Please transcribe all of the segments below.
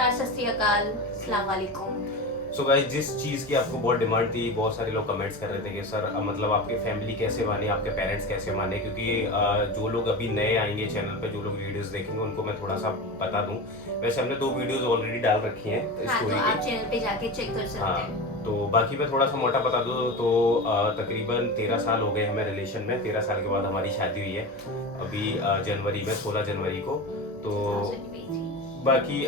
नमस्कार, सत श्री अकाल, अस्सलाम वालेकुम। सो गाइस, जिस चीज़ की आपको बहुत डिमांड थी, बहुत सारे लोग कमेंट्स कर रहे थे कि सर मतलब आपके फैमिली कैसे माने, आपके पेरेंट्स कैसे माने, क्योंकि जो लोग अभी नए आएंगे चैनल पे, जो लोग वीडियोस देखेंगे उनको मैं थोड़ा सा बता दूं। वैसे हमने 2 वीडियोस ऑलरेडी डाल रखी हैं हाँ, तो स्टोरी आप की। चैनल पे जाके चेक कर सकते हाँ, हैं। तो बाकी मैं थोड़ा सा मोटा बता दूं तो तकरीबन 13 साल हो गए हमें रिलेशन में। 13 साल के बाद हमारी शादी हुई है अभी जनवरी में, 16 जनवरी को। तो 2023। बाकी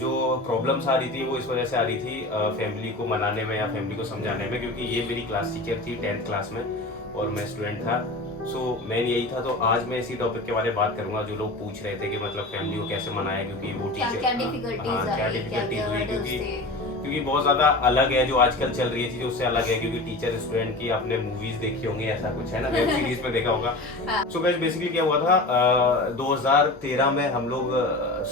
जो प्रॉब्लम्स आ रही थी वो इस वजह से आ रही थी फैमिली को मनाने में या फैमिली को समझाने में, क्योंकि ये मेरी क्लास टीचर थी 10th क्लास में और मैं स्टूडेंट था। सो मेन यही था। तो आज मैं इसी टॉपिक के बारे में बात करूंगा। जो लोग पूछ रहे थे कि मतलब फैमिली को कैसे मनाया, क्योंकि वो क्या टीचर क्या डिफिकल्टीज क्या आई, क्या डिफिकल्टीज क्या हुई, हर्डल्स क्योंकि थे। बहुत ज्यादा अलग है जो आजकल चल रही है चीज, उससे अलग है। क्योंकि टीचर स्टूडेंट की आपने मूवीज देखी होंगी, ऐसा कुछ है ना, वेब सीरीज में देखा होगा। सो गाइस, बेसिकली क्या हुआ था, 2013 में हम लोग,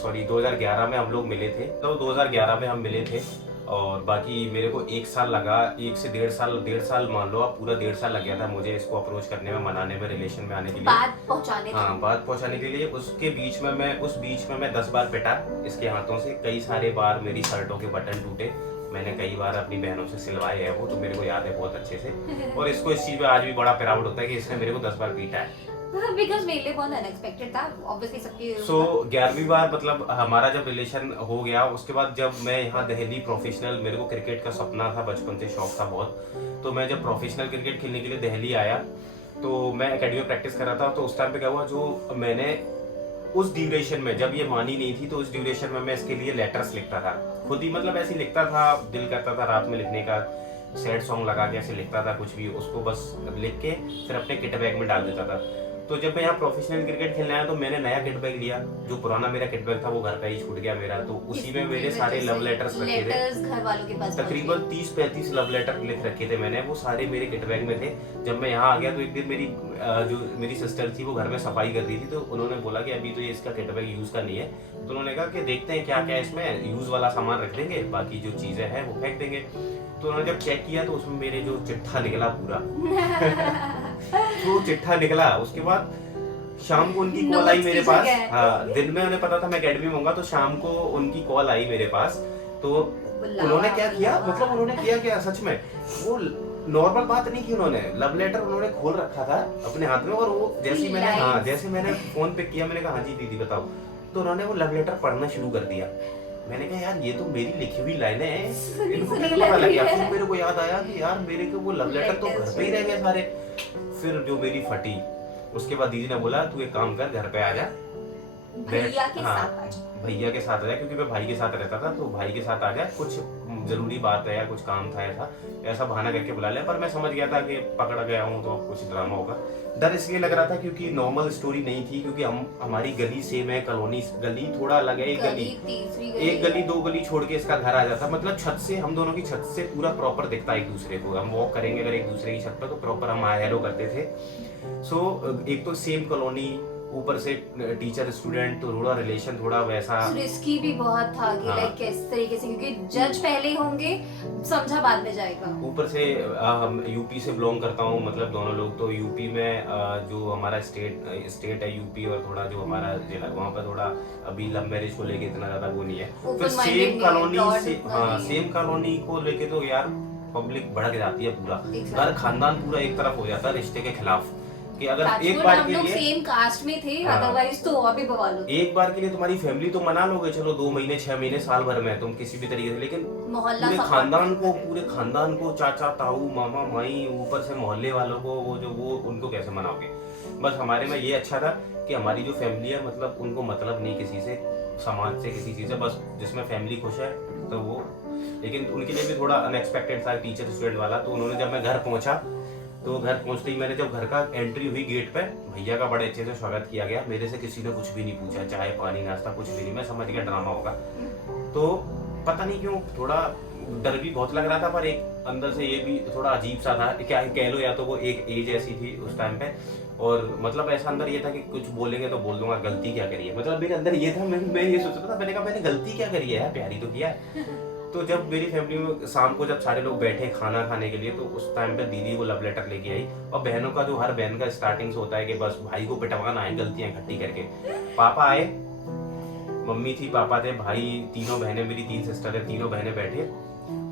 सॉरी 2011 में हम लोग मिले थे। तो 2011 में हम मिले थे और बाकी मेरे को 1 साल लगा, 1 से 1.5 साल मान लो आप, पूरा 1.5 साल लग गया था मुझे इसको अप्रोच करने में, मनाने में, रिलेशन में आने के लिए, बात पहुंचाने हाँ, बात पहुंचाने के लिए। उसके बीच में मैं, उस बीच में मैं 10 बार पिटा इसके हाथों से। कई सारे बार मेरी शर्टों के बटन टूटे, मैंने कई बार अपनी बहनों से सिलवाए हैं, वो तो मेरे को याद है बहुत अच्छे से। और इसको इस चीज पे आज भी बड़ा प्राउड होता है कि इसने मेरे को 10 बार पीटा है। बिकॉज़ मेरे लिए बहुत अनएक्सपेक्टेड था, ऑब्वियसली सबकी। सो 11वीं बार मतलब हमारा जब रिलेशन हो गया, उसके बाद जब मैं यहाँ दिल्ली प्रोफेशनल, मेरे को क्रिकेट का सपना था, बचपन से शौक था बहुत। तो मैं जब प्रोफेशनल क्रिकेट खेलने के लिए दिल्ली आया तो मैं एकेडमी में प्रैक्टिस कर रहा था। तो उस टाइम पे क्या हुआ, जो मैंने उस ड्यूरेशन में, जब ये मानी नहीं थी, तो उस ड्यूरेशन में मैं इसके लिए लेटर्स लिखता था खुद ही। मतलब ऐसे ही लिखता था, दिल करता था रात में लिखने का, सैड सॉन्ग लगा के ऐसे लिखता था कुछ भी, उसको बस लिख के फिर अपने किट बैग में डाल देता था। तो जब मैं यहाँ प्रोफेशनल क्रिकेट खेलने आया तो मैंने नया किट बैग लिया। जो पुराना मेरा किट बैग था वो घर पे ही छूट गया मेरा, तो उसी में मेरे सारे लव लेटर्स रखे थे। लेटर्स घर वालों के पास तकरीबन 30-35 लव लेटर लिख रखे थे मैंने, वो सारे मेरे किट बैग में थे। जब मैं यहाँ आ गया तो एक दिन मेरी जो मेरी सिस्टर थी वो घर में सफाई कर रही थी, तो उन्होंने बोला कि अभी तो ये इसका किट बैग यूज का नहीं है। तो उन्होंने कहा कि देखते हैं क्या क्या है इसमें, यूज वाला सामान रख देंगे, बाकी जो चीजें हैं वो फेंक देंगे। तो उन्होंने जब चेक किया तो उसमें मेरे जो चिट्ठा निकला पूरा तो चिट्ठा निकला। उसके बाद शाम को उनकी कॉल आई मेरे पास। हाँ, दिन में उन्हें पता था मैं एकेडमी में होऊंगा, तो शाम को उनकी कॉल आई मेरे पास। तो उन्होंने क्या किया, मतलब उन्होंने किया क्या सच में, वो नॉर्मल बात नहीं की, उन्होंने लव लेटर उन्होंने खोल रखा था अपने हाथ में। और वो जैसे मैंने फोन पे किया, मैंने कहा हाँ जी दीदी बताओ, तो उन्होंने वो लव लेटर पढ़ना शुरू कर दिया। मैंने कहा यार ये तो मेरी लिखी हुई लाइनें हैं, इनको कैसे पता लग गया। फिर मेरे को याद आया कि यार मेरे को वो लव लेटर तो घर पे ही रह गए सारे। फिर जो मेरी फटी, उसके बाद दीदी ने बोला तू एक काम कर, घर पे आ जा, भैया के हाँ, साथ आ जा। भैया के साथ आ जा, क्योंकि मैं भाई के साथ रहता था, तो भाई के साथ आ जा, कुछ जरूरी बात है या कुछ काम था, ऐसा बहाना करके बुला लिया। पर मैं समझ गया था कि पकड़ गया हूँ तो कुछ ड्रामा होगा। डर इसलिए लग रहा था क्योंकि नॉर्मल स्टोरी नहीं थी, क्योंकि हमारी गली सेम है, कॉलोनी गली थोड़ा अलग है, एक गली 2 गली छोड़ के इसका घर आ जाता। मतलब छत से, हम दोनों की छत से पूरा प्रॉपर दिखता एक दूसरे को। हम वॉक करेंगे अगर एक दूसरे की छत पर तो प्रॉपर हम हेलो करते थे। सो एक तो सेम कॉलोनी, ऊपर से टीचर स्टूडेंट, तो थोड़ा रिलेशन थोड़ा वैसा रिस्की भी बहुत था कि लाइक किस तरीके से, क्योंकि जज पहले ही होंगे, समझा बाद में जाएगा। ऊपर से हम यूपी से बिलोंग करता हूँ, मतलब दोनों लोग। तो यूपी में जो हमारा स्टेट है यूपी, और थोड़ा जो हमारा जिला, वहाँ पर थोड़ा अभी लव मैरिज को लेके इतना ज्यादा वो नहीं है। फिर सेम कॉलोनी से, हाँ, सेम कॉलोनी को लेके तो यार पब्लिक भड़क जाती है पूरा, घर खानदान पूरा एक तरफ हो जाता है रिश्ते के खिलाफ। कि अगर एक बार के लिए सेम कास्ट में थे, अदरवाइज तो और भी बवाल होता। एक बार के लिए तुम्हारी फैमिली तो मना लोगे, चलो 2 महीने 6 महीने साल भर में तुम किसी भी तरीके से, लेकिन पूरे खानदान को चाचा ताऊ मामा माई, ऊपर से मोहल्ले वालों को, वो उनको कैसे मनाओगे। बस हमारे में ये अच्छा था कि हमारी जो फैमिली है, मतलब उनको मतलब नहीं किसी से, समाज से, किसी चीज से, बस जिसमें फैमिली खुश है तो वो। लेकिन उनके लिए भी थोड़ा अनएक्सपेक्टेड था टीचर स्टूडेंट वाला। तो उन्होंने, जब मैं घर पहुंचा तो घर पहुंचते ही मैंने, जब घर का एंट्री हुई गेट पे, भैया का बड़े अच्छे से स्वागत किया गया। मेरे से किसी ने कुछ भी नहीं पूछा, चाय पानी नाश्ता कुछ भी नहीं। मैं समझ गया ड्रामा होगा। तो पता नहीं क्यों थोड़ा डर भी बहुत लग रहा था, पर एक अंदर से ये भी थोड़ा अजीब सा था, क्या कह लो, या तो वो एक एज ऐसी थी उस टाइम पे, और मतलब ऐसा अंदर ये था कि कुछ बोलेंगे तो बोल दूंगा, गलती क्या करी है, मतलब मेरे अंदर ये था। मैं ये सोच रहा था, मैंने कहा मैंने गलती क्या करी है, प्यारी तो किया है। तो जब मेरी फैमिली में शाम को जब सारे लोग बैठे खाना खाने के लिए, तो उस टाइम पे दीदी वो लव लेटर लेके आई। और बहनों का जो, हर बहन का स्टार्टिंग से होता है कि बस भाई को पिटवाना है गलतियां इकट्ठी करके। पापा आए, मम्मी थी, पापा थे, भाई, तीनों बहनें, मेरी 3 सिस्टर है, तीनों बहनें बैठे।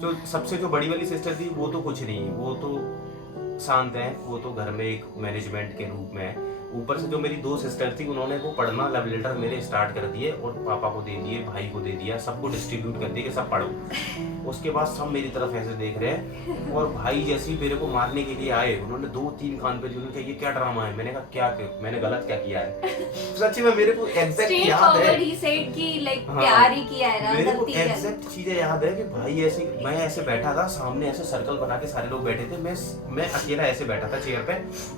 जो सबसे जो बड़ी वाली सिस्टर थी वो तो कुछ नहीं, वो तो शांत है, वो तो घर में एक मैनेजमेंट के रूप में है। ऊपर से जो मेरी 2 सिस्टर थी उन्होंने वो पढ़ना लव लेटर मेरे स्टार्ट कर दिए और पापा को दे दिए, भाई को दे दिया, सबको डिस्ट्रीब्यूट कर दिया कि सब पढ़ो। उसके बाद सब मेरी तरफ ऐसे देख रहे हैं और भाई जैसे ही मेरे को मारने के लिए आए उन्होंने 2-3 कान पे उन्होंने कहा ये क्या ड्रामा है। मैंने कहा क्या मैंने गलत क्या किया है। सच्ची में मेरे को एग्जैक्ट याद है, ही सेड कि लाइक हाँ, प्यार ही किया है ना, मेरे को गलती है। एग्जैक्ट चीजें याद है कि भाई ऐसे मैं ऐसे बैठा था, सामने ऐसे सर्कल बना के सारे लोग बैठे थे, मैं अकेला ऐसे बैठा था चेयर पे,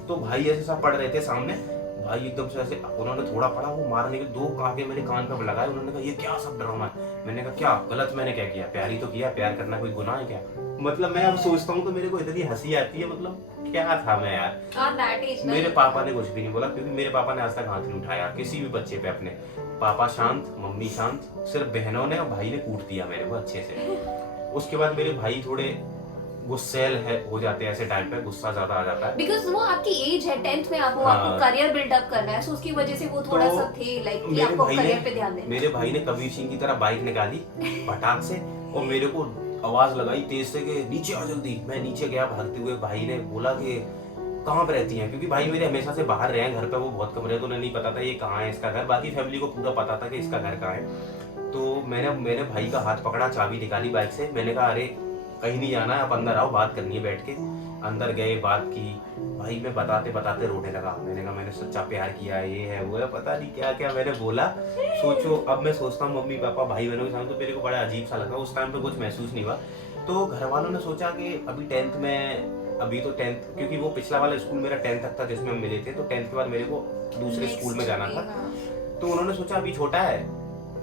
तो भाई ऐसे सब पढ़ रहे थे सामने। भाई एकदम से ऐसे उन्होंने थोड़ा पढ़ा, वो मारने के 2 आगे मेरे कान पे लगाए। उन्होंने कहा ये क्या सब ड्रामा है। मैंने कहा क्या गलत मैंने क्या किया, प्यार ही तो किया, प्यार करना कोई गुनाह है क्या। मतलब मैं अब सोचता हूँ तो मेरे को इतनी हंसी आती है, मतलब क्या था मैं यार। मेरे पापा ने कुछ भी नहीं बोला, क्योंकि मेरे पापा ने आज तक हाथ नहीं उठाया किसी भी बच्चे पे अपने। पापा शांत, मम्मी शांत, सिर्फ बहनों ने और भाई ने कूट दिया मेरे को अच्छे से। उसके बाद मेरे भाई थोड़े गुस्सैल है हो जाते हैं, ऐसे टाइम पे गुस्सा ज्यादा आ जाता है, बिकॉज़ वो आपकी एज है 10th में, आपको करियर बिल्ड अप करना है, सो उसकी वजह से वो थोड़ा सा थे लाइक कि आपको करियर पे ध्यान देना। मेरे भाई ने कबीर सिंह की तरह बाइक निकाली पटाख से और मेरे को आवाज लगाई तेज से कि नीचे आ जल्दी। मैं नीचे गया भागते हुए। भाई ने बोला कि कहाँ पे रहती हैं, क्योंकि भाई मेरे हमेशा से बाहर रहे हैं, घर पे वो बहुत कम रहे, तो उन्हें नहीं पता था ये कहाँ है इसका घर। बाकी फैमिली को पूरा पता था कि इसका घर कहाँ है। तो मैंने मेरे भाई का हाथ पकड़ा, चाबी निकाली बाइक से। मैंने कहा अरे कहीं नहीं जाना है, आप अंदर आओ, बात करनी है बैठ के। अंदर गए, बात की। भाई मैं बताते बताते रोने लगा। मैंने कहा मैंने सच्चा प्यार किया है, ये है वो है, पता नहीं क्या क्या मैंने बोला। सोचो अब मैं सोचता हूँ मम्मी पापा भाई बहनों के सामने तो मेरे को बड़ा अजीब सा लगा। उस टाइम पे कुछ महसूस नहीं हुआ। तो घर वालों ने सोचा कि अभी 10th में, अभी तो 10th, क्योंकि वो पिछला वाला स्कूल मेरा 10th तक था जिसमें हम मिले थे, तो 10th के बाद मेरे को दूसरे स्कूल में जाना था। तो उन्होंने सोचा अभी छोटा है,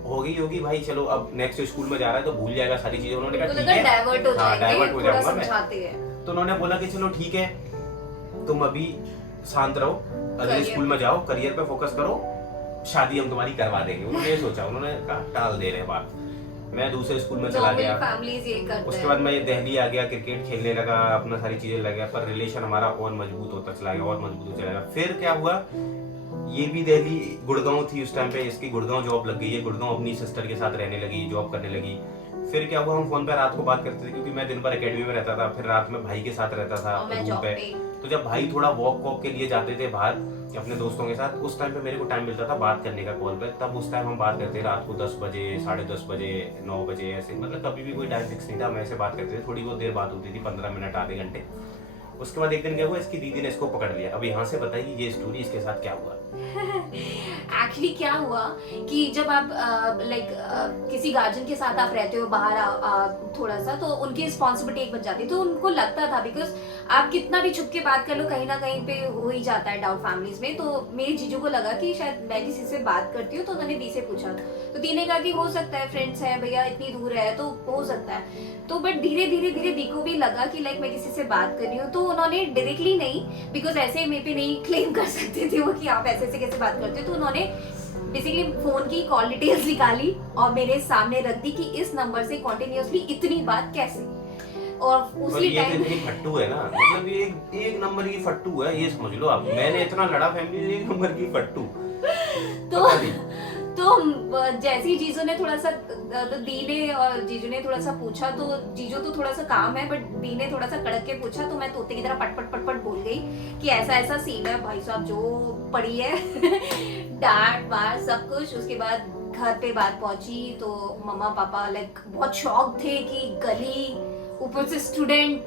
होगी भाई, चलो अब नेक्स्ट स्कूल में जा रहा है तो भूल जाएगा सारी चीजें। उन्होंने कहा ठीक है, डाइवर्ट हो जाऊंगा मैं। तो उन्होंने बोला कि चलो ठीक है, तुम अभी शांत रहो, अगले स्कूल में जाओ, करियर पे फोकस करो, शादी हम तुम्हारी करवा देंगे। उन्होंने ये सोचा, उन्होंने कहा टाल दे रहे बात। मैं दूसरे स्कूल में चला गया। उसके बाद मैं दिल्ली आ गया, क्रिकेट खेलने लगा, अपना सारी चीजें लगा, पर रिलेशन हमारा और मजबूत होता चला गया, और मजबूत होता चला गया। फिर क्या हुआ, ये भी दिल्ली, गुड़गांव थी उस टाइम पे, इसकी गुड़गांव जॉब लग गई है, गुड़गांव अपनी सिस्टर के साथ रहने लगी, जॉब करने लगी। फिर क्या हुआ, हम फोन पे रात को बात करते थे, क्योंकि मैं दिन भर एकेडमी में रहता था, फिर रात में भाई के साथ रहता था रूम पे। तो जब भाई थोड़ा वॉक के लिए जाते थे बाहर अपने दोस्तों के साथ, उस टाइम पे मेरे को टाइम मिलता था बात करने का कॉल पे। तब उस टाइम हम बात करते रात को 10 बजे, 10:30 बजे, 9 बजे, ऐसे, मतलब कभी भी कोई टाइम फिक्स नहीं था, हम ऐसे बात करते थे। थोड़ी बहुत देर बात होती थी, 15 मिनट, आधे घंटे। उसके बाद एक दिन क्या हुआ, इसकी दीदी ने इसको पकड़ लिया। अब यहाँ से बताइए ये स्टोरी इसके साथ क्या हुआ। एक्चुअली क्या हुआ कि जब आप लाइक किसी गार्जियन के साथ आप रहते हो बाहर थोड़ा सा, तो उनकी रिस्पॉन्सिबिलिटी एक बन जाती है। तो उनको लगता था, बिकॉज आप कितना भी छुप के बात कर लो, कहीं ना कहीं पे हो ही जाता है डाउट फैमिलीज में। तो मेरे जीजू को लगा कि शायद मैं किसी से बात करती हूँ, तो उन्होंने दी से पूछा। तो दी ने कहा कि हो सकता है, फ्रेंड्स है भैया, इतनी दूर है तो हो सकता है। तो बट धीरे धीरे दी को भी लगा कि लाइक मैं किसी से बात कर रही हूँ। तो उन्होंने डायरेक्टली नहीं, बिकॉज ऐसे मेरे पे नहीं क्लेम कर सकते थे वो कि आप ऐसे से कैसे बात करते हो। तो उन्होंने बेसिकली फोन की कॉल डिटेल्स निकाली और मेरे सामने रख दी कि इस नंबर से कंटिन्यूअसली इतनी बात कैसे। और उसी टाइम ये फट्टू है ना, मतलब ये एक नंबर की फट्टू है, ये समझ लो आप। मैंने इतना लड़ा फैमिली से, एक नंबर की फट्टू। तो जैसे ही जीजू ने थोड़ा सा, दी ने और जीजू ने थोड़ा सा पूछा, तो जीजू तो थोड़ा सा काम है, बट दी ने थोड़ा सा कड़क के पूछा, तो मैं तोते की तरह पट बोल गई कि ऐसा ऐसा सीन है भाई साहब, जो पड़ी है डांट मार सब कुछ। उसके बाद घर पे बात पहुंची तो मम्मा पापा लाइक बहुत शॉक थे कि गली, ऊपर से स्टूडेंट,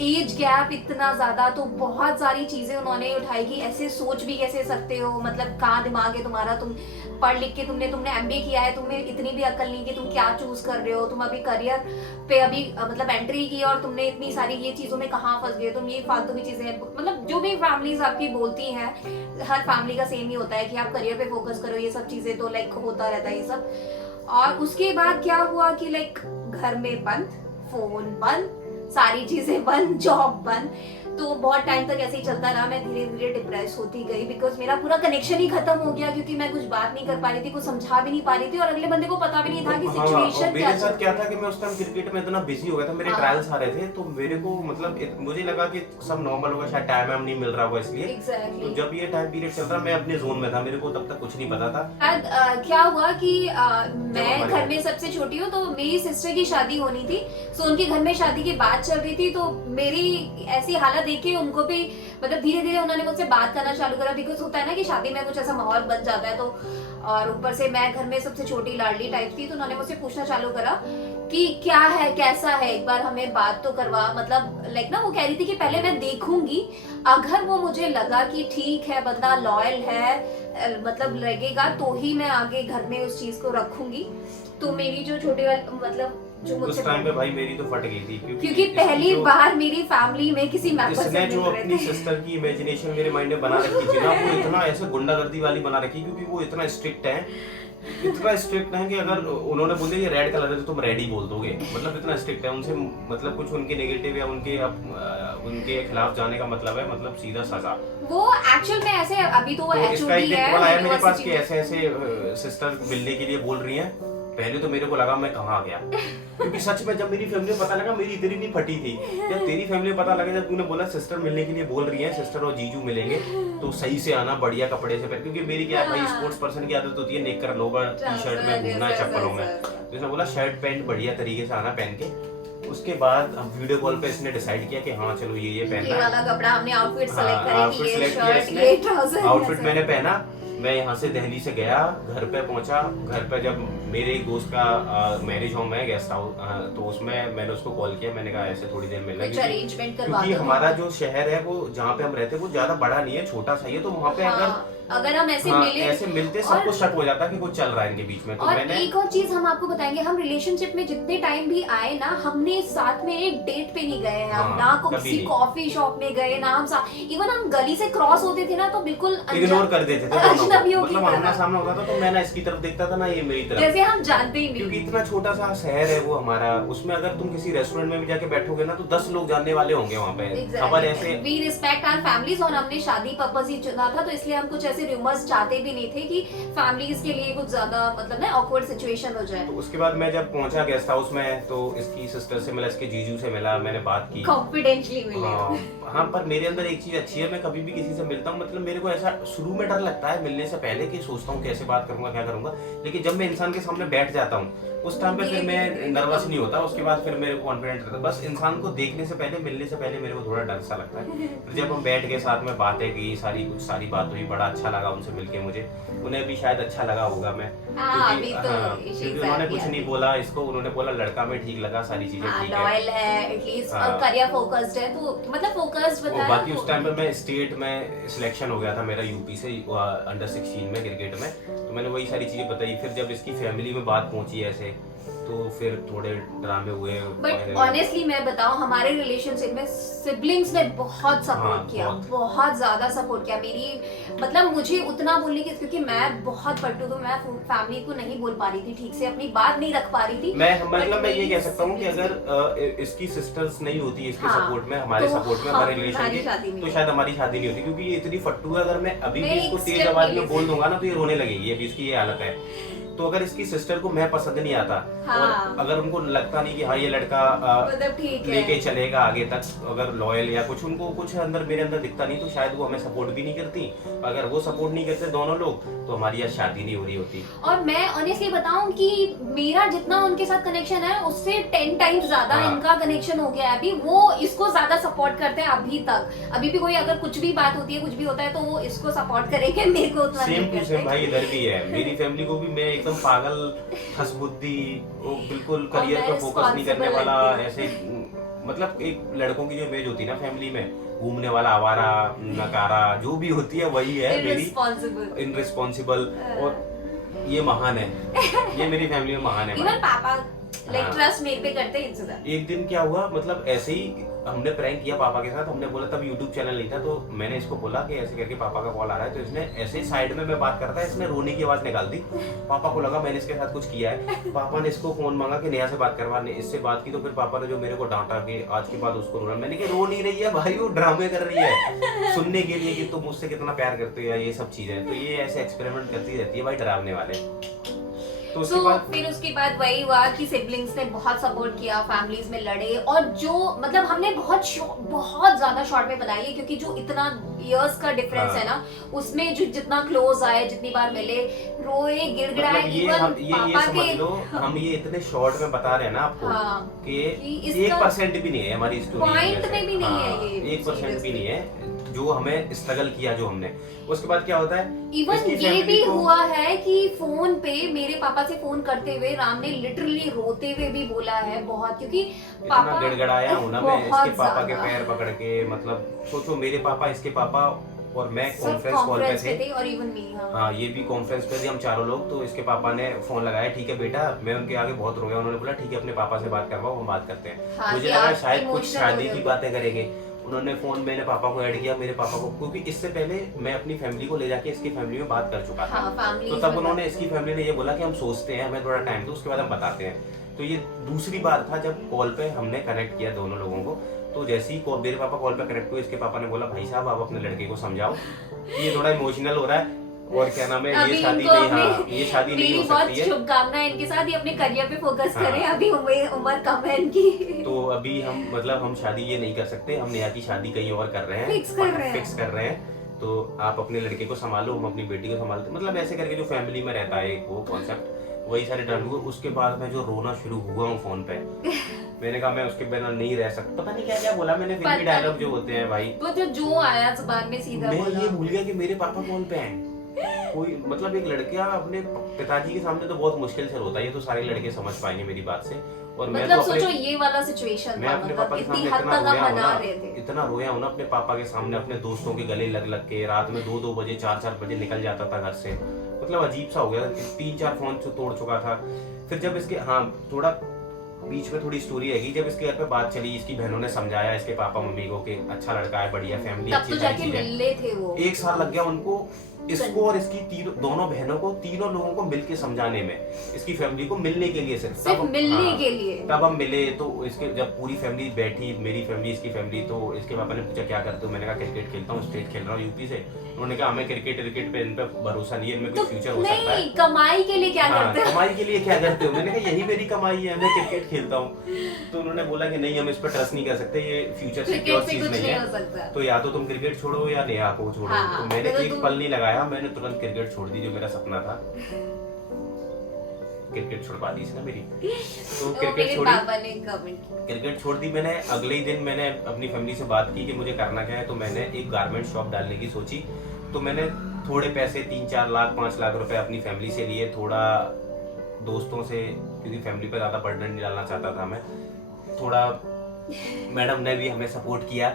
एज गैप इतना ज्यादा, तो बहुत सारी चीजें उन्होंने उठाई कि ऐसे सोच भी कैसे सकते हो, मतलब कहाँ दिमाग है तुम्हारा, तुम पढ़ लिख के तुमने MBA किया है, तुम्हें इतनी भी अकल नहीं कि तुम क्या चूज कर रहे हो, तुम अभी करियर पे अभी मतलब एंट्री की और तुमने इतनी सारी ये चीजों में कहाँ फंस गए, तुम ये फालतू की चीजें, मतलब जो भी फैमिलीज आपकी बोलती हैं, हर फैमिली का सेम ही होता है कि आप करियर पे फोकस करो, ये सब चीजें तो लाइक होता रहता है ये सब। और उसके बाद क्या हुआ कि लाइक घर में बंद, फोन बंद, सारी चीजें बंद, जॉब बंद। तो बहुत टाइम तक ऐसे ही चलता रहा। मैं धीरे धीरे डिप्रेस होती गई बिकॉज मेरा पूरा कनेक्शन ही खत्म हो गया, क्योंकि मैं कुछ बात नहीं कर पा रही थी, कुछ समझा भी नहीं पा रही थी, और अगले बंदे को पता भी नहीं था कि सिचुएशन क्या मेरे साथ क्या था कि मैं उस टाइम क्रिकेट में इतना बिजी हो गया था, मेरे ट्रायल्स आ रहे थे, तो मेरे को मतलब मुझे लगा कि सब नॉर्मल होगा, शायद टाइम नहीं मिल रहा होगा इसलिए। Exactly. तो जब ये टाइम पीरियड चल रहा मैं अपने जोन में था, मेरे को तब तक कुछ नहीं पता था। क्या हुआ कि मैं घर में सबसे छोटी हूँ, तो मेरी सिस्टर की शादी होनी थी। सो उनके घर में शादी की बात चल रही थी, तो मेरी ऐसी हालत देख के उनको भी मतलब धीरे धीरे उन्होंने मुझसे बात करना चालू करा, बिकॉज होता है ना कि शादी में कुछ ऐसा माहौल बन जाता है। तो और ऊपर से मैं घर में सबसे छोटी लाडली टाइप थी, तो उन्होंने मुझसे पूछना चालू करा कि क्या है, कैसा है, एक बार हमें बात तो करवा। मतलब लाइक ना वो कह रही थी कि पहले मैं देखूंगी, अगर वो मुझे लगा कि ठीक है बंदा लॉयल है, मतलब लगेगा, तो ही मैं आगे घर में उस चीज को रखूंगी। तो मेरी जो छोटी वाली मतलब जो उस टाइम पे भाई मेरी तो फट गई थी, क्योंकि पहली बार मेरी फैमिली में किसी मेंबर इसने जो अपनी सिस्टर की इमेजिनेशन मेरे माइंड में बना रखी थी ना, वो इतना ऐसे गुंडागर्दी वाली बना रखी, क्योंकि वो इतना स्ट्रिक्ट है कि अगर उन्होंने बोल दिया ये रेड कलर है तो तुम रेड ही बोल दोगे, मतलब इतना स्ट्रिक्ट है। उनसे मतलब कुछ उनके नेगेटिव या उनके खिलाफ जाने का मतलब है मतलब सीधा सजा। वो एक्चुअल में ऐसे अभी तो वो इसका एक एचओडी दिन कॉल आया मेरे पास है कि ऐसे सिस्टर मिलने के लिए बोल रही हैं। पहले तो मेरे को लगा मैं कहाँ आ गया, क्योंकि सच में जब मेरी फैमिली में पता लगा मेरी इतनी नहीं फटी थी। जब तेरी फैमिली में पता लगा, जब तूने बोला सिस्टर मिलने के लिए बोल रही है, सिस्टर और जीजू मिलेंगे, तो सही से आना, बढ़िया कपड़े से पहन, क्योंकि मेरी क्या है भाई स्पोर्ट्स पर्सन की आदत होती है नेकर लोवर टी शर्ट में घूमना है, चप्पलों में। तो इसने बोला शर्ट पैंट बढ़िया तरीके से आना पहन के। उसके बाद हम वीडियो कॉल पे इसने डिसाइड किया कि हाँ चलो ये पहनना है, वाला कपड़ा हमने आउटफिट सेलेक्ट करे, आउटफिट सेलेक्ट किया इसने, आउटफिट मैंने पहना। मैं यहाँ से दिल्ली से गया, घर पे पहुंचा। घर पे जब मेरे एक दोस्त का मैरिज होम है गेस्ट हाउस, तो उसमें मैंने उसको कॉल किया, मैंने कहा ऐसे थोड़ी देर मिलना, क्योंकि हमारा जो शहर है वो जहाँ पे हम रहते हैं वो ज्यादा बड़ा नहीं है, छोटा सा ही है। तो वहाँ पे अगर हम ऐसे मिलते सबको शक हो जाता है कि कुछ चल रहा है इनके बीच में। तो और एक और चीज हम आपको बताएंगे, हम रिलेशनशिप में जितने टाइम भी आए ना, हमने साथ में एक डेट पे नहीं गए हैं, ना किसी कॉफी शॉप में गए, ना हम इवन हम गली से क्रॉस होते थे ना तो बिल्कुल इग्नोर कर देते थे, अजनबियों की मतलब आमना सामना होता था, तो मैं ना इसकी तरफ देखता था ना ये मेरी तरफ, जैसे हम जानते ही नहीं, क्योंकि इतना छोटा सा शहर है वो हमारा। उसमें अगर तुम किसी रेस्टोरेंट में भी जाके बैठोगे ना तो 10 लोग जानने वाले होंगे वहाँ पे। खबर ऐसे वी रिस्पेक्ट आवर फैमिलीज, और हमने शादी पर्पस ही चुना था, तो इसलिए हम कुछ ऐसे रूमर्स चाहते भी नहीं थे कि फैमिलीज के लिए कुछ ज्यादा मतलब ना ऑकवर्ड सिचुएशन हो जाए। तो उसके बाद मैं जब पहुंचा गेस्ट हाउस में, तो इसकी सिस्टर से मिला, इसके जीजू से मिला, मैंने बात की, कॉन्फिडेंशियली मिले। हाँ, पर मेरे अंदर एक चीज अच्छी है, मैं कभी भी किसी से मिलता हूँ, मतलब मेरे को ऐसा शुरू में डर लगता है मिलने से पहले कि सोचता हूँ कैसे बात करूंगा, क्या करूंगा, लेकिन जब मैं इंसान के सामने बैठ जाता हूँ उस टाइम पे फिर मैं नर्वस नहीं होता। उसके बाद फिर मेरे को कॉन्फिडेंट रहता है। बस इंसान को देखने से पहले, मिलने से पहले मेरे को थोड़ा डर सा लगता है। फिर जब हम बैठ गए साथ में, बातें की, सारी बात हुई, बड़ा अच्छा लगा उनसे मिलके मुझे, उन्हें भी शायद अच्छा लगा होगा मैं, क्योंकि उन्होंने कुछ नहीं बोला इसको, उन्होंने बोला लड़का में ठीक लगा, सारी चीजें ठीक है, लॉयल है, एटलीस्ट करियर फोकस्ड है, तो मतलब फोकस्ड बताया। बाकी उस टाइम पे मैं स्टेट में सिलेक्शन हो गया था मेरा यूपी से अंडर 16 में क्रिकेट में, तो मैंने वही सारी चीजें बताई। फिर जब इसकी फैमिली में बात पहुंची ऐसे, तो फिर थोड़े ड्रामे हुए। बट ऑनेस्टली मैं बताऊं, हमारे रिलेशनशिप में सिबलिंग्स ने बहुत सपोर्ट किया, बहुत ज्यादा सपोर्ट किया। मेरी मतलब मुझे उतना बोलने की, क्योंकि मैं बहुत पट्टू, तो मैं फैमिली को नहीं बोल पा रही थी ठीक से, अपनी बात नहीं रख पा रही थी। मैं ये कह सकता हूँ कि अगर इसकी सिस्टर्स नहीं होती इसके सपोर्ट में, हमारे सपोर्ट में, हमारे रिलेशन की, तो शायद हमारी शादी नहीं होती, क्योंकि ये इतनी फट्टू है। अगर मैं अभी भी इसको तेज आवाज में बोल दूंगा ना तो ये रोने लगेगी, अभी इसकी ये हालत है। तो अगर इसकी सिस्टर को मैं पसंद नहीं आता, और अगर उनको लगता नहीं कि हाँ ये लड़का लेके चलेगा आगे तक, अगर लॉयल या कुछ, उनको कुछ अंदर मेरे अंदर दिखता नहीं, तो शायद वो हमें सपोर्ट भी नहीं करती। अगर वो सपोर्ट नहीं करते दोनों लोग, तो हमारी आज शादी नहीं हो रही होती। और मैं ऑनेस्टली बताऊं कि मेरा जितना उनके साथ कनेक्शन है उससे 10 टाइम्स ज्यादा इनका कनेक्शन हो गया है। अभी वो इसको ज्यादा सपोर्ट करते हैं अभी तक। अभी भी कोई अगर कुछ भी बात होती है, कुछ भी होता है, तो वो इसको सपोर्ट करेंगे, मेरे को उतना नहीं करते। सेम भाई इधर भी है, मेरी फैमिली को भी मैं एकदम पागल, हंसबुद्धि, वो बिल्कुल करियर पर फोकस नहीं करने वाला, ऐसे मतलब एक लड़कों की जो इमेज होती है ना फैमिली में, घूमने वाला, आवारा, नकारा, जो भी होती है वही है मेरी, इनरिस्पॉन्सिबल। और ये महान है, ये मेरी फैमिली में महान है। इवन पापा लाइक हाँ। ट्रस्ट मेरे पे करते हैं इंतजार। एक दिन क्या हुआ, मतलब ऐसे ही हमने प्रैंक किया पापा के साथ। हमने बोला तब यूट्यूब चैनल नहीं था, तो मैंने इसको बोला कि ऐसे करके पापा का कॉल आ रहा है। तो इसने ऐसे साइड में मैं बात करता है, इसने रोने की आवाज निकाल दी। पापा को लगा मैंने इसके साथ कुछ किया है। पापा ने इसको फोन मांगा कि नेहा से बात करवा। इससे बात की तो फिर पापा ने जो मेरे को डांटा कि आज के बाद उसको रोना। मैंने कहा रो नहीं रही है भाई, वो ड्रामे कर रही है सुनने के लिए कि तुम मुझसे कितना प्यार करते हो या ये सब चीजें। तो ये ऐसे एक्सपेरिमेंट करती रहती है भाई, डरावने वाले। तो उसके बाद फिर उसके बाद वही हुआ कि सिबलिंग्स ने बहुत सपोर्ट किया, फैमिलीज में लड़े, और जो मतलब हमने बहुत ज्यादा शॉर्ट में बनाई है क्योंकि जो इतना इयर्स का डिफरेंस है ना, उसमें जो जितना क्लोज आए, जितनी बार मिले, रोए, गिड़गिड़ाए, मतलब ये इवन ये पापा समझ के। लो हम ये इतने शॉर्ट में बता रहे हैं ना आपको हाँ, कि इसका 1% भी नहीं है हमारी स्टोरी point में भी नहीं है ये, 1% भी नहीं है जो हमें स्ट्रगल किया जो हमने। उसके बाद क्या होता है, इवन इसकी ये family भी को- हुआ है कि फोन पे मेरे पापा से फोन करते हुए राम ने लिटरली रोते हुए भी बोला है बहुत, क्योंकि इतना पापा गड़गड़ाया हूं ना मैं बहुत इसके पापा के ज्यादा। पैर पकड़ के। मतलब सोचो मेरे पापा, इसके पापा और मैं सब कॉन्फ्रेंस कॉल पे कॉन्फ्रेंस थे। पे थे और इवन मी। हाँ ये भी कॉन्फ्रेंस पे थे हम चारों लोग। तो इसके पापा ने फोन लगाया, ठीक है बेटा। मैं उनके आगे बहुत रोया। उन्होंने बोला ठीक है अपने पापा से बात करवाओ, हम बात करते हैं। हाँ, मुझे कि लगा आप शायद कुछ emotional शादी हो की गए। बातें करेंगे। उन्होंने फोन, मैंने पापा को ऐड किया, मेरे पापा को, क्योंकि इससे पहले मैं अपनी फैमिली को ले जाके इसकी फैमिली में बात कर चुका था। हाँ, families तो तब में उन्होंने बात- इसकी फैमिली ने ये बोला कि हम सोचते हैं, हमें थोड़ा टाइम दो, उसके बाद हम बताते हैं। तो ये दूसरी बार था जब कॉल पे हमने कनेक्ट किया दोनों लोगों को। तो जैसे ही मेरे पापा कॉल पे कनेक्ट हुए, इसके पापा ने बोला भाई साहब आप अपने लड़के को समझाओ, ये थोड़ा इमोशनल हो रहा है और क्या नाम है, अभी ये शादी इनको नहीं, अपने- हाँ ये शादी नहीं मेरी हो बहुत सकती है। शुभकामनाएं इनके साथ, ये अपने करियर पे फोकस हाँ। करें, अभी उम्र कम है इनकी। तो अभी हम मतलब हम शादी ये नहीं कर सकते, हम नेहा की शादी कहीं और कर रहे हैं, Fix कर रहे हैं। फिक्स कर रहे हैं। तो आप अपने लड़के को संभालो, हम अपनी बेटी को संभालते, मतलब ऐसे करके जो फैमिली में रहता है एक वो कॉन्सेप्ट, वही सारे डन हुए। उसके बाद मैं जो रोना शुरू हुआ हूँ फोन पे, मैंने कहा मैं उसके बिना नहीं रह सकता। पता नहीं क्या क्या बोला मैंने, फिर भी पता डायलॉग जो होते हैं भाई, वो जो आया जुबान में सीधा मैं बोला। ये भूल गया कि मेरे पापा कॉल पे हैं। कोई मतलब एक लड़का अपने पिताजी के सामने तो बहुत मुश्किल से रोता है, ये तो सारे लड़के समझ पाएंगे मेरी बात से। और मैं मतलब तो अपने सोचो ये वाला सिचुएशन मैं था, अपने मतलब पापा के इतनी सामने हद इतना तक हम रोया हूं मना ना, रहे थे। इतना रोया हूं ना अपने पापा के सामने, अपने दोस्तों के गले लग लग के। रात में 2-2 बजे 4-4 बजे निकल जाता था घर से। मतलब अजीब सा हो गया, 3-4 फोन तोड़ चुका था। फिर जब इसके थोड़ा बीच में थोड़ी स्टोरी रहेगी, जब इसके घर पे बात चली, इसकी बहनों ने समझाया इसके पापा मम्मी को कि अच्छा लड़का है, बढ़िया फैमिली, तब अच्छी तो सारी जाके चीजें। मिलने थे वो। 1 साल लग गया उनको, इसको और इसकी दोनों बहनों को, तीनों लोगों को मिलके समझाने में, इसकी फैमिली को मिलने के लिए सिर्फ मिलने के लिए। तब हम मिले। तो इसके जब पूरी फैमिली बैठी, मेरी फैमिली इसकी फैमिली, तो इसके पापा ने पूछा क्या करते हो, मैंने कहा क्रिकेट खेलता हूँ, स्टेट खेल रहा हूँ यूपी से। उन्होंने कहा हमें क्रिकेट पे इन पे भरोसा नहीं है, इनमें तो कुछ फ्यूचर हो सकता है। नहीं, कमाई के लिए क्या हाँ, करते हो? कमाई के लिए क्या करते हो? मैंने कहा यही मेरी कमाई है, मैं क्रिकेट खेलता हूँ। तो उन्होंने बोला कि नहीं हम इस पर ट्रस्ट नहीं कर सकते, ये फ्यूचर सिक्योर क्रिकेट से चीज कुछ नहीं नहीं हो है, सकता। तो या तो तुम क्रिकेट छोड़ो या नेहा को छोड़ो। हाँ, तो मैंने तो एक तुम- पल नहीं लगाया, मैंने तुरंत क्रिकेट छोड़ दी, जो मेरा सपना था। क्रिकेट छुड़वा दी इसने मेरी। तो तो क्रिकेट मेरे छोड़ी, पापा ने कमेंट किया। क्रिकेट छोड़ दी मैंने। अगले ही दिन मैंने अपनी फैमिली से बात की कि मुझे करना क्या है। तो मैंने एक गारमेंट शॉप डालने की सोची। तो मैंने थोड़े पैसे 3-4 लाख 5 लाख रुपए अपनी फैमिली से लिए, थोड़ा दोस्तों से, क्योंकि फैमिली पे ज्यादा बर्डन नहीं डालना चाहता था मैं, थोड़ा मैडम ने भी हमें सपोर्ट किया।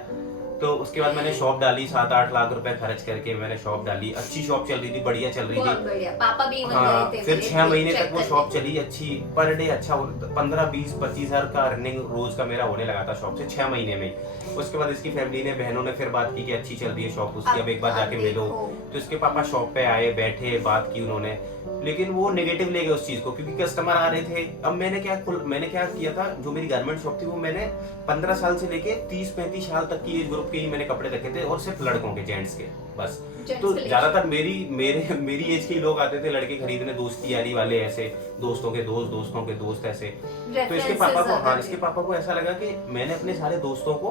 तो उसके बाद मैंने शॉप डाली, 7-8 लाख रुपए खर्च करके मैंने शॉप डाली। अच्छी शॉप चल रही थी, बढ़िया चल रही बहुत थी। बढ़िया, पापा भी इवन हाँ, गए थे फिर मेरे 6 महीने check तक वो करने। शॉप चली अच्छी, पर डे अच्छा 15-20-25 हजार का अर्निंग रोज का मेरा होने लगा था शॉप से 6 महीने में। उसके बाद इसकी फैमिली ने, बहनों ने फिर बात की कि अच्छी चल रही है शॉप उसकी, अब एक बार जाके मिलो। तो इसके पापा शॉप पे आए, बैठे, बात की उन्होंने, लेकिन वो नेगेटिव ले गए उस चीज को, क्योंकि कस्टमर आ रहे थे। अब मैंने क्या किया था, जो मेरी गारमेंट शॉप थी वो मैंने 15 साल से लेके 30-35 साल तक की एज ग्रुप के ही मैंने कपड़े रखे थे, और सिर्फ लड़कों के, जेंट्स के बस। तो ज्यादातर मेरी एज के ही लोग आते थे लड़के खरीदने, दोस्ती यारी वाले, ऐसे दोस्तों के दोस्त ऐसे। तो इसके पापा को ऐसा लगा कि मैंने अपने सारे दोस्तों को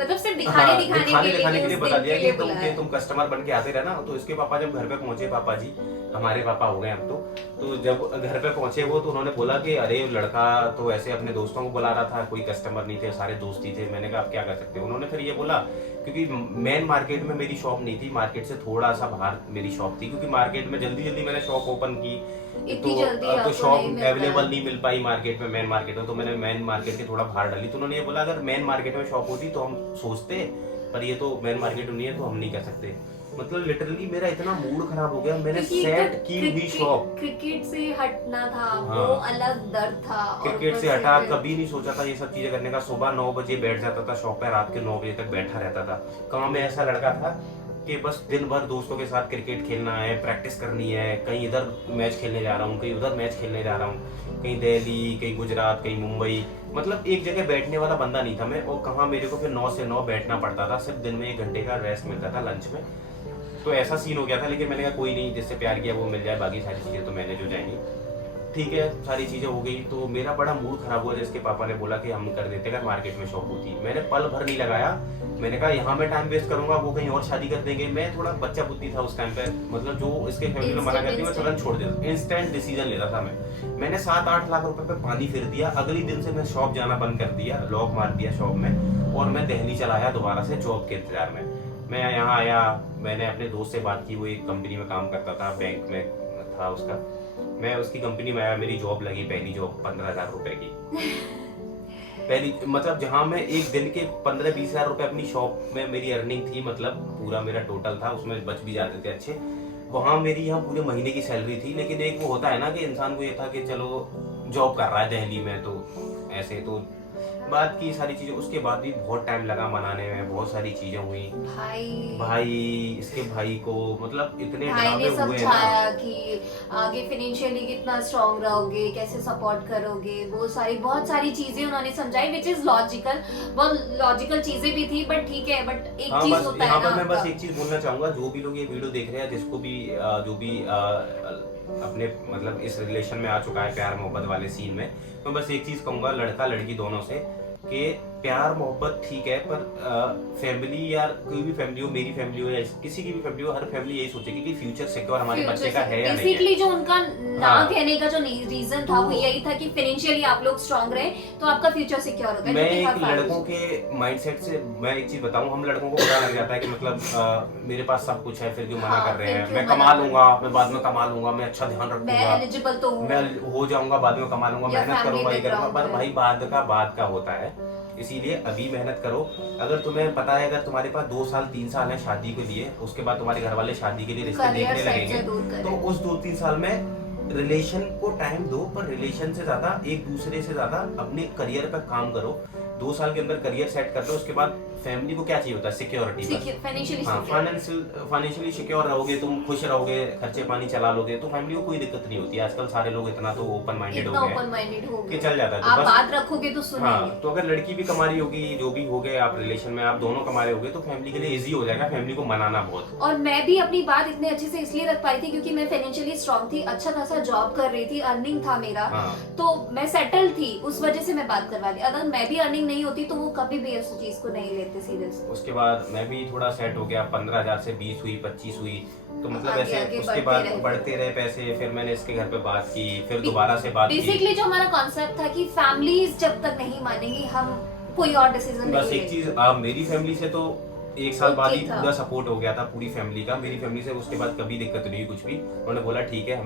मतलब सिर्फ दिखाने के लिए बता दिया कि बुलाया। तुम कस्टमर बन के आते रहना। तो इसके पापा जब घर पे पहुंचे, पापा जी हमारे पापा हो गए हम तो जब घर पे पहुंचे वो, तो उन्होंने बोला कि अरे लड़का तो ऐसे अपने दोस्तों को बुला रहा था, कोई कस्टमर नहीं थे, सारे दोस्त ही थे। मैंने कहा आप क्या कर सकते हो। उन्होंने फिर ये बोला, क्योंकि मेन मार्केट में मेरी शॉप नहीं थी, मार्केट से थोड़ा सा बाहर मेरी शॉप थी, क्योंकि मार्केट में जल्दी मैंने शॉप ओपन की, तो शॉप अवेलेबल नहीं मिल पाई मार्केट में, मेन मार्केट में। तो मैंने मेन मार्केट के थोड़ा बाहर डाली। तो उन्होंने ये बोला अगर मेन मार्केट में शॉप होती तो हम सोचते, पर ये तो मेन मार्केट नहीं है तो हम नहीं कर सकते। मतलब लिटरली मेरा इतना मूड खराब हो गया, मैंने क्योंकि सेट एक की हुई शॉप, क्रिकेट से हटना था, हाँ। वो अलग दर्द था। और क्रिकेट ऊपर से हटा, फिर- कभी नहीं सोचा था ये सब चीजें करने का। सुबह 9 बजे बैठ जाता था शॉप पे, रात के 9 बजे तक बैठा रहता था। काम में ऐसा लड़का था कि बस दिन भर दोस्तों के साथ क्रिकेट खेलना है, प्रैक्टिस करनी है, कहीं इधर मैच खेलने जा रहा हूँ, कहीं उधर मैच खेलने जा रहा हूँ, कहीं दिल्ली, कहीं गुजरात, कहीं मुंबई, मतलब एक जगह बैठने वाला बंदा नहीं था मैं। और कहाँ मेरे को फिर 9 से 9 बैठना पड़ता था, सिर्फ दिन में 1 घंटे का रेस्ट मिलता था लंच में। तो ऐसा सीन हो गया था। लेकिन मैंने कहा कोई नहीं, जिससे प्यार किया वो मिल जाए, बाकी सारी चीज़ें तो मैनेज हो जाएंगी। ठीक है, सारी चीज़ें हो गई। तो मेरा बड़ा मूड खराब हुआ जिसके पापा ने बोला कि हम कर देते, अगर मार्केट में शॉप होती। मैंने पल भर नहीं लगाया, मैंने कहा यहाँ मैं टाइम वेस्ट करूंगा, वो कहीं और शादी कर देंगे। मैं थोड़ा बच्चा बुद्धि था उस टाइम पे, मतलब जो इसके फैमिली में मना करती मैं तुरंत छोड़ देता, इंस्टेंट डिसीजन लेता था मैंने 7-8 लाख रुपए पे पानी फिर दिया। अगली दिन से मैं शॉप जाना बंद कर दिया, लॉक मार दिया शॉप में, और मैं दिल्ली चला आया दोबारा से जॉब के इंतजार में। मैं यहाँ आया, मैंने अपने दोस्त से बात की, वो एक कंपनी में काम करता था, बैंक में था उसका। मैं उसकी कंपनी में आया, मेरी जॉब लगी, पहली जॉब 15,000 रुपए की। पहली मतलब जहाँ मैं एक दिन के 15-20 हजार रुपए अपनी शॉप में मेरी अर्निंग थी, मतलब पूरा मेरा टोटल था, उसमें बच भी जाते थे अच्छे। वहाँ मेरी यहाँ पूरे महीने की सैलरी थी। लेकिन एक वो होता है ना कि इंसान को ये था कि चलो जॉब कर रहा है दिल्ली में, तो ऐसे तो बात की सारी चीजें। उसके बाद भी बहुत टाइम लगा मनाने में, बहुत सारी चीजें हुई। भाई इसके भाई को मतलब इतने भाई ने ड्रामे हुए समझाया ना कि आगे फाइनेंशियली कितना स्ट्रांग रहोगे, कैसे सपोर्ट करोगे, वो सारी बहुत सारी चीजें उन्होंने समझाई, विच इज लॉजिकल, बहुत लॉजिकल चीजें भी थी। बट ठीक है, बट एक हाँ, चीज बस होता यहाँ है पर मैं ना बस एक चीज बोलना चाहूंगा, जो भी लोग ये वीडियो देख रहे हैं, जिसको भी जो भी अपने मतलब इस रिलेशन में आ चुका है, प्यार मोहब्बत वाले सीन में, मैं बस एक चीज कहूंगा लड़का लड़की दोनों से कि प्यार मोहब्बत ठीक है, पर फैमिली या कोई भी फैमिली हो, मेरी फैमिली हो या किसी की भी फैमिली हो, हर फैमिली यही सोचेगी कि फ्यूचर सिक्योर हमारे बच्चे का है या नहीं है। बेसिकली जो उनका ना हाँ। कहने का जो रीजन था वो यही था कि फाइनेंशियली आप लोग स्ट्रांग रहे तो आपका फ्यूचर सिक्योर होगा। मैं जो कि हर एक family लड़कों के माइंडसेट से मैं एक चीज बताऊं, हम लड़कों को पता लग जाता है कि मतलब मेरे पास सब कुछ है, फिर क्यों मना हाँ, कर रहे फिर हैं, क्यों मैं मना कमा कर लूंगा, मैं बाद में कमा लूंगा, मैं अच्छा ध्यान मैं रखूंगा, एलिजिबल तो हूँ, मैं हो जाऊंगा, बाद में कमा लूंगा, या मेहनत family करूंगा, ये करूंगा। background पर है। भाई बाद का होता है, इसीलिए अभी मेहनत करो। अगर तुम्हें पता है, अगर तुम्हारे पास 2 साल 3 साल है शादी के लिए, उसके बाद तुम्हारे घर वाले शादी के लिए रिश्ते Career देखने side से लगेंगे, दूर करें। तो उस 2-3 साल में रिलेशन को टाइम दो, पर रिलेशन से ज्यादा, एक दूसरे से ज्यादा अपने करियर पर काम करो। 2 साल के अंदर करियर सेट कर दो, उसके बाद फैमिली को क्या चाहिए होता है, सिक्योरिटी। फाइनेंशियली हाँ, फाइनेंशियली सिक्योर रहोगे, तुम खुश रहोगे, खर्चे पानी चला लोगे, तो फैमिली को कोई दिक्कत नहीं होती। आजकल सारे लोग इतना तो ओपन माइंडेड इतना हो गए ओपन माइंडेड हो कि गए, चल जाता है। आप तो बस बात रखोगे तो सुनेंगे। हाँ, तो अगर लड़की भी कमा रही होगी, जो भी हो गए, आप रिलेशन में आप दोनों कमा रहे होगे, तो फैमिली के लिए इजी हो जाएगा, फैमिली को मनाना बहुत। और मैं भी अपनी बात इतने अच्छे से इसलिए रख पाई थी क्योंकि मैं फाइनेंशियली स्ट्रांग थी, अच्छा खासा जॉब कर रही थी, अर्निंग था मेरा, हाँ, तो मैं सेटल थी, उस वजह से मैं बात करवा ली। अगर मैं भी अर्निंग नहीं होती तो वो कभी भी इस चीज को नहीं लेते सीरियस। उसके बाद मैं भी थोड़ा सेट हो गया, 15,000 से 20 हुई, 25 हुई, तो मतलब आगे ऐसे आगे उसके बाद बढ़ते रहे पैसे। फिर मैंने इसके घर पे बात की, फिर दोबारा से बात की। बेसिकली जो हमारा कॉन्सेप्ट था कि फैमिलीज जब तक नहीं मानेंगी हम कोई और डिसीजन नहीं बस एक लेंगे। चीज, मेरी फैमिली से तो 1 साल बाद ही था। पूरा सपोर्ट हो गया था, पूरी फैमिली का। मेरी फैमिली से उसके बाद कभी दिक्कत नहीं हुई कुछ भी। उन्होंने बोला ठीक है,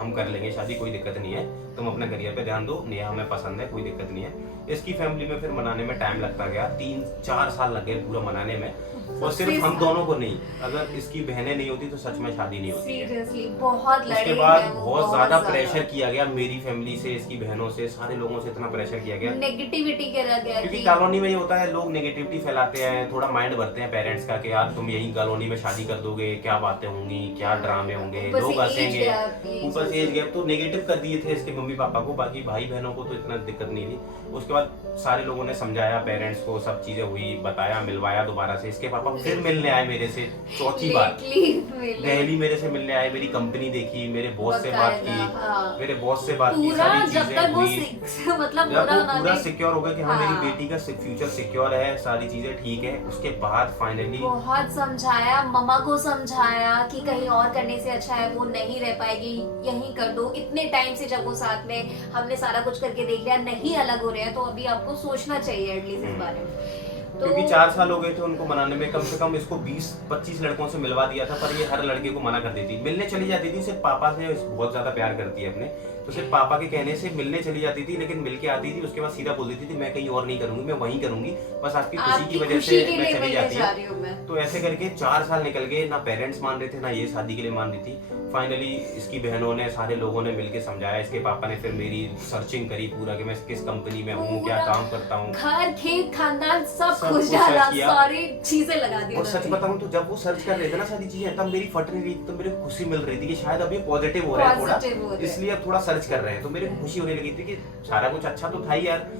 हम कर लेंगे शादी, कोई दिक्कत नहीं है, तुम अपने करियर पे ध्यान दो, नेहा हमें पसंद है, कोई दिक्कत नहीं है। इसकी फैमिली में फिर मनाने में टाइम लगता गया, 3-4 साल लग गए पूरा मनाने में। और सिर्फ हम दोनों को नहीं, अगर इसकी बहनें नहीं होती तो सच में शादी नहीं होती है। सीरियसली बहुत लड़े उसके बाद हैं वो, बहुत ज्यादा प्रेशर किया गया मेरी फैमिली से, इसकी बहनों से, सारे लोगों से इतना प्रेशर किया गया, नेगेटिविटी करा गया क्योंकि कि कॉलोनी में ये होता है, लोग नेगेटिविटी फैलाते हैं, थोड़ा माइंड भरते हैं पेरेंट्स का कि यार तुम यही कॉलोनी में शादी कर दोगे, क्या बातें होंगी, क्या ड्रामे होंगे, ऊपर से लोग age हंसेंगे, gap, ऊपर से एज गैप, तो नेगेटिव कर दिए थे इसके मम्मी पापा को। बाकी भाई बहनों को तो इतना दिक्कत नहीं थी। उसके बाद सारे लोगों ने समझाया, पेरेंट्स को सब चीजें हुई, बताया, मिलवाया दोबारा से। इसके पापा फिर मिलने आए मेरे से, चौथी बार दिल्ली मेरे से मिलने आए, मेरी कंपनी देखी, मेरे बॉस से बात की, हाँ। मेरे बॉस से बात की, पूरा सारी जब चीजें तक वो हुई। मतलब जब वो पूरा उन्होंने सिक्योर हो गया कि हाँ हाँ। मेरी बेटी का फ्यूचर सिक्योर है, सारी चीजें ठीक है, उसके बाद फाइनली बहुत समझाया, मम्मा को समझाया कि कहीं और करने से अच्छा है वो नहीं रह पाएगी, यहीं कर दो। इतने टाइम से जब वो साथ में, हमने सारा कुछ करके देख लिया, नहीं अलग हो रहे हैं, तो अभी आपको सोचना चाहिए एटलीस्ट इस बारे में। क्योंकि 4 साल हो गए थे उनको मनाने में, कम से कम इसको 20-25 लड़कों से मिलवा दिया था, पर ये हर लड़के को मना कर देती, मिलने चली जाती थी। सिर्फ पापा से बहुत ज्यादा प्यार करती है अपने, तो सिर्फ पापा के कहने से मिलने चली जाती थी, लेकिन मिल के आती थी, उसके बाद सीधा बोल देती थी मैं कहीं और नहीं करूंगी, मैं वहीं करूंगी, बस आपकी खुशी की वजह से मैं चली जाती है। तो ऐसे करके 4 साल निकल गए, ना पेरेंट्स मान रहे थे ना ये शादी के लिए मान रही थी। फाइनली इसकी बहनों ने, सारे लोगों ने मिलके समझाया, इसके पापा ने फिर मेरी सर्चिंग करी पूरा कि मैं किस कंपनी में हूँ, क्या काम करता हूँ, घर खेत खानदान सब कुछ डाला, सारी चीजें लगा दी। और सच बताऊं तो जब वो सर्च कर रहे थे ना सारी चीजें, तब मेरी फट नहीं रही, तो मेरे को खुशी मिल रही थी कि शायद अब ये पॉजिटिव हो रहा है थोड़ा, इसलिए अब थोड़ा सर्च कर रहे हैं, तो मेरे को खुशी होने लगी थी कि सारा कुछ अच्छा तो था ही यार।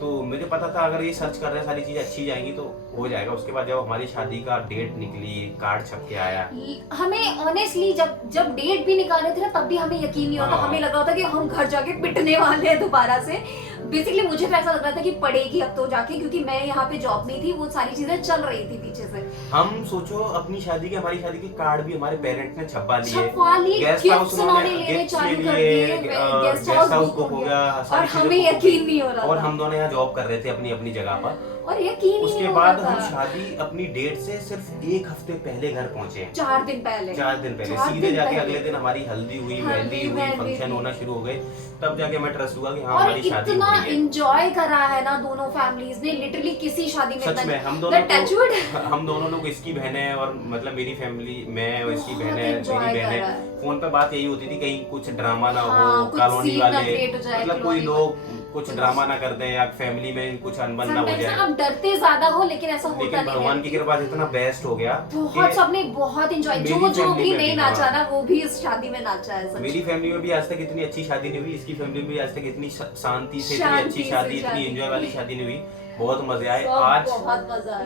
तो मुझे पता था अगर ये सर्च कर रहे हैं सारी चीजें अच्छी जाएंगी तो हो जाएगा। उसके बाद जब हमारी शादी का डेट निकली, कार्ड छप के आया, हमें ऑनेस्टली जब डेट भी निकाल रहे थे ना तब भी हमें यकीन नहीं होता, हमें लग रहा था कि हम घर जाके पिटने वाले हैं दोबारा से। बेसिकली मुझे तो ऐसा लग रहा था कि पड़ेगी अब तो जाके, क्योंकि मैं यहाँ पे जॉब में थी, वो सारी चीजें चल रही थी पीछे से। हम सोचो अपनी शादी के, हमारी शादी के कार्ड भी हमारे पेरेंट्स ने छपवा लिए, गेस्ट हाउस उन्होंने लेने चालू कर दिए, गेस्ट हाउस बुक हो गया, और हमें यकीन नहीं हो रहा, और हम दोनों यहाँ जॉब कर रहे थे अपनी अपनी जगह पर, और यकीन उसके बाद हम शादी अपनी डेट से सिर्फ 1 हफ्ते पहले घर पहुंचे, 4 दिन पहले सीधे जाके अगले दिन हमारी हल्दी हुई, मेहंदी हुई, फंक्शन होना शुरू हो गए, तब जाके हमें ट्रस्ट हुआ कि हाँ हमारी शादी इतना एंजॉय करा है ना दोनों फैमिलीज ने, लिटरली किसी शादी में सच में हम दोनों लोग इसकी बहनें और मतलब मेरी फैमिली, मैं और इसकी बहनें, मेरी बहनें, फोन पे बात यही होती थी कहीं कुछ ड्रामा ना हो, कॉलोनी वाले मतलब कोई लोग कुछ ड्रामा ना कर दें या फैमिली में कुछ अनबन ना हो जाए। आप डरते ज्यादा हो लेकिन ऐसा होता नहीं है। भगवान की कृपा से इतना बेस्ट हो गया, बहुत सबने बहुत एंजॉय, जो भी नहीं नाचा ना वो भी इस शादी में नाचा है। मेरी फैमिली में भी आज तक इतनी अच्छी शादी नहीं हुई, इसकी फैमिली में भी आज तक इतनी शांति से इतनी अच्छी शादी, इतनी एंजॉय वाली शादी नहीं हुई। बहुत मजे आए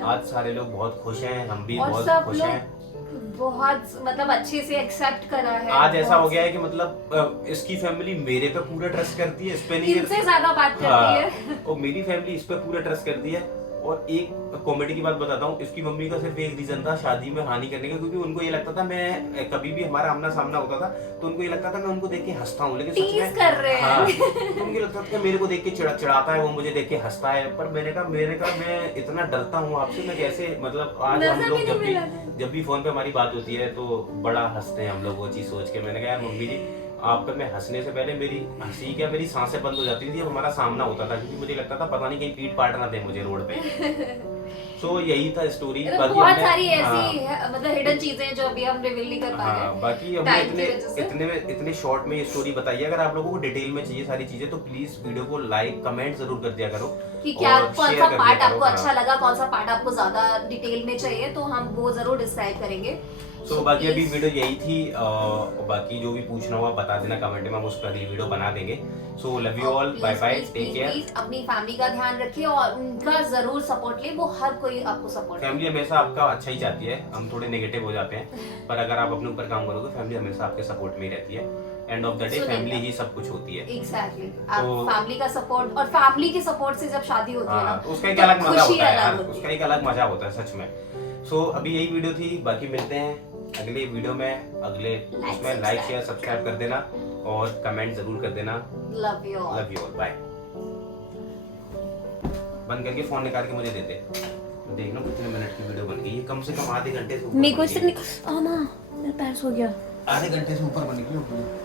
आज सारे लोग बहुत खुश हैं, हम भी बहुत खुश हैं, बहुत मतलब अच्छे से एक्सेप्ट करा है। आज ऐसा हो गया है कि मतलब इसकी फैमिली मेरे पे पूरा ट्रस्ट करती है, इस पे नहीं, इनसे ज्यादा बात करती है, और मेरी फैमिली इस पे पूरा ट्रस्ट करती है। और एक कॉमेडी की बात बताता हूँ, इसकी मम्मी का सिर्फ एक रीजन था शादी में हाँ नहीं करने का, क्योंकि उनको ये लगता था मैं कभी भी हमारा आमना सामना होता था तो उनको ये लगता था मैं उनको देख के हंसता हूँ, लेकिन सच में कर रहे हैं। तो उनको लगता था कि मेरे को देख के चिढ़ाता है, वो मुझे देख के हंसता है, पर मैंने कहा मैं इतना डरता हूँ आपसे, मैं कैसे मतलब आज हम लोग जब भी फोन पे हमारी बात होती है तो बड़ा हंसते हैं हम लोग वो चीज सोच के। मैंने कहा यार मम्मी जी आप पे मैं हंसने से पहले मेरी हंसी क्या मेरी सांसें बंद हो जाती थी जब हमारा सामना होता था, क्योंकि मुझे लगता था पता नहीं कहीं पीट पाट ना दे मुझे रोड पे। सो यही था स्टोरी। बहुत सारी ऐसी मतलब हिडन चीजें जो अभी हम रिवील नहीं कर पा रहे हैं। बाकी हमने इतने शॉर्ट में ये स्टोरी बताई है। अगर आप लोगों को डिटेल में चाहिए सारी चीजें तो प्लीज वीडियो को लाइक कमेंट जरूर कर दिया करो कि क्या कौन सा पार्ट आपको अच्छा लगा, कौन सा पार्ट आपको ज्यादा डिटेल में चाहिए, तो हम वो जरूर डिस्क्राइब करेंगे। सो बाकी अभी वीडियो यही थी, बाकी जो भी पूछना हुआ बता देना कमेंट में, हम उस पर अगली वीडियो बना देंगे। So love you all, bye bye, take care. अपनी फैमिली का ध्यान रखिए और उनका जरूर सपोर्ट ले, वो हर कोई आपको सपोर्ट, फैमिली हमेशा आपका अच्छा ही चाहती है, हम थोड़े नेगेटिव हो जाते हैं पर अगर आप अपने ऊपर काम करोगे फैमिली हमेशा आपके सपोर्ट में ही रहती है। End of the day family ही सब कुछ होती है। एग्जैक्टली आप फैमिली का सपोर्ट, और फैमिली के सपोर्ट से जब शादी होती है ना उसका एक अलग मजा होता है यार, उसका एक अलग मजा होता है सच में। सो अभी यही वीडियो थी, बाकी मिलते हैं अगले वीडियो में, अगले उसमें लाइक शेयर सब्सक्राइब कर देना और कमेंट जरूर कर देना। Love you all, bye. बंद करके फोन निकाल के मुझे दे दे, देखना कितने मिनट की वीडियो बन गई है। कम से कम आधे घंटे से ऊपर। मेरे को मेरा पैर सो गया, आधे घंटे से ऊपर बन गई।